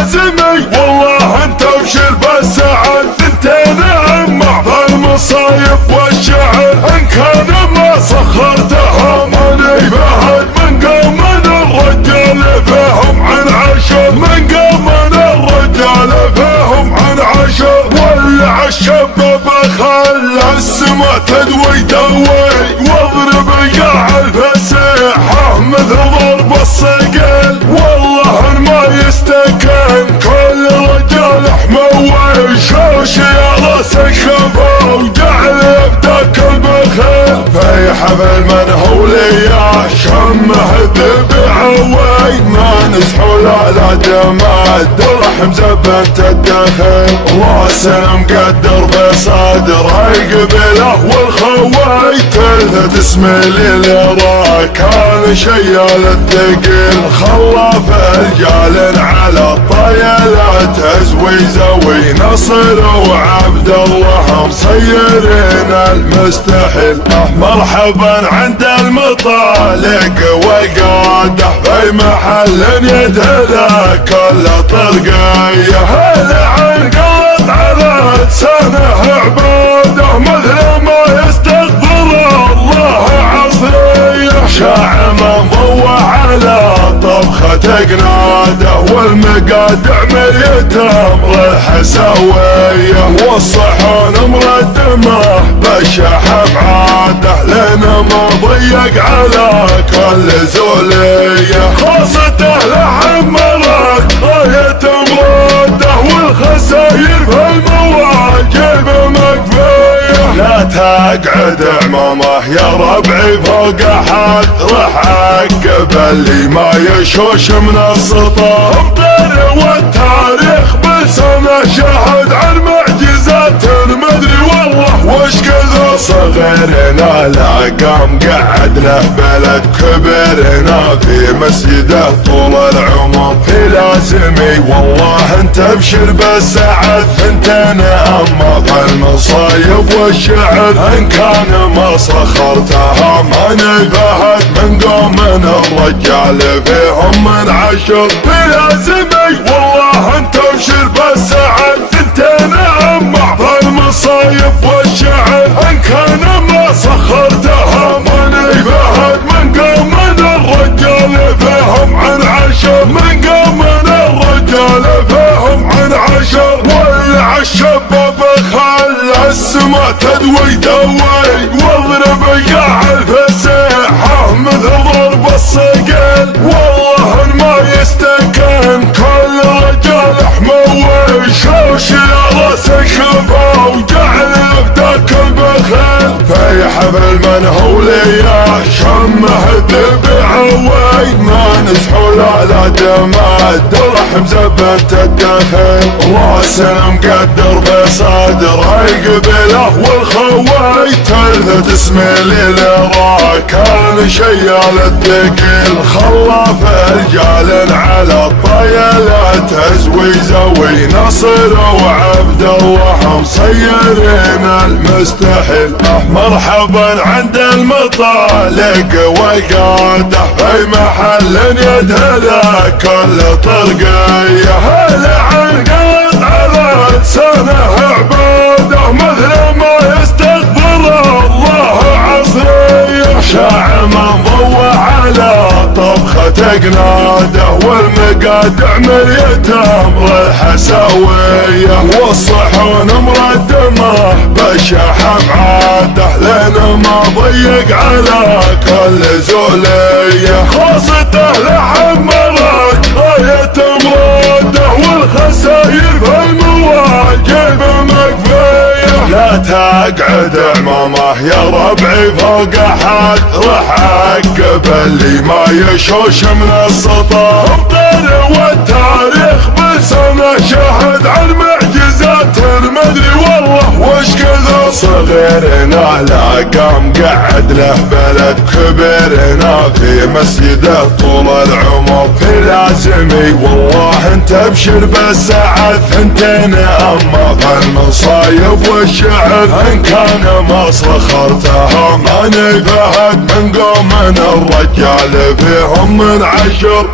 بلازمي والله انت ابشر بالسعد ثنتين اما فالمصايب والشعر ان كان ما سخرتها ماني بعد من قام من الرجال فيهم عن عشر من قام من الرجال فيهم عن عشر ولع الشباب خلى السما تدوي دوي واضرب قاع الفسيحة مثل ضرب الصقل والله ما يستكن كل رجال حموي شوش يا راس الخفا وجعل يفتك البخيل في حفل من هو ليا شمه ببعوي ما نسحو لا جماد الرحم زبن تدخل راسنا مقدر بصدر قبله والخوي تلثت اسم اللي كان شيال الثقيل خلاف رجال على الطيلات تزوي زوي نصر وعبد الله مصيرين المستحيل مرحبا عند المطالق وقاده في محل يدهله كل طرقيه هلا عن قلط على لسانه عباده مثل ما يستغفر الله عصريه شاع منضوى على طبخة قناده والمقادع مليت امر الحساويه والصحون مردمه بالشحم عاده لنا ما ضيق على كل زوليه خاصته لحم مراد غايه مراده والخساير في المواجب مكفيه لا تقعد عمامه يا ربعي فوق حد رح عقب اللي ما يشوش من السطح امطر والتاريخ بسنه شهد عن معجزات مدري والله وش كذا صغيرنا لا قام قعدنا بلد كبرنا في مسجده طول العمر في لازمي والله انت ابشر بالسعد ثنتين اما فالمصايب والشعر ان كان ما سخرتها ماني بعد من قوم من الرجال فيهم من عشر في لازمي والله انت ابشر بالسعد ثنتين اما فالمصايب والشعر ان كان ما سخرتها ماني بعد من قوم من الرجال فيهم عن عشر من قوم من الرجال فيهم عن عشر ولع الشباب خلى السما تدوي دوي واضرب قاع الفسيحة مثل ضرب الصقل والله ما يستكن كل رجال حموي شوش يا راس الخفا وجعل يفتك البخيل في حفل من هو ليا شمه بعوي ما نسحو لا جماد الرحم زبن تدخل راسنا مقدر بصدر قبله والخوي تلثت اسم اللي كان شيال الثقيل خلاف رجال على الطيلات تزوي زوي نصر وعبد الله مصيرين المستحيل مرحبا عند المطالق وقاده في محل يدهله كل طرقيه هلا عن قلط على لسانه عباده مثل ما يستغفر الله عصريه شاع منضوى على طبخة قناده والمقادع مليت امر الحساويه والصحون مردمه بالشحم عاده لنا ما ضيق على كل زوليه خاصته لحم مراد غايه مراده والخساير في المواجب مكفيه لا تقعد عمامه يا ربعي فوق حد رح عقب اللي ما يشوش من السطح امطر والتاريخ بسنه شهد عن معجزات مدري والله وش كذا صغيرنا لا قام قعد له بلد كبرنا في مسجده طول العمر في لازمي والله انت ابشر بالسعد ثنتين اما فالمصايب والشعر ان كان ما سخرتها ماني بعد من قوم من الرجال فيهم من عشر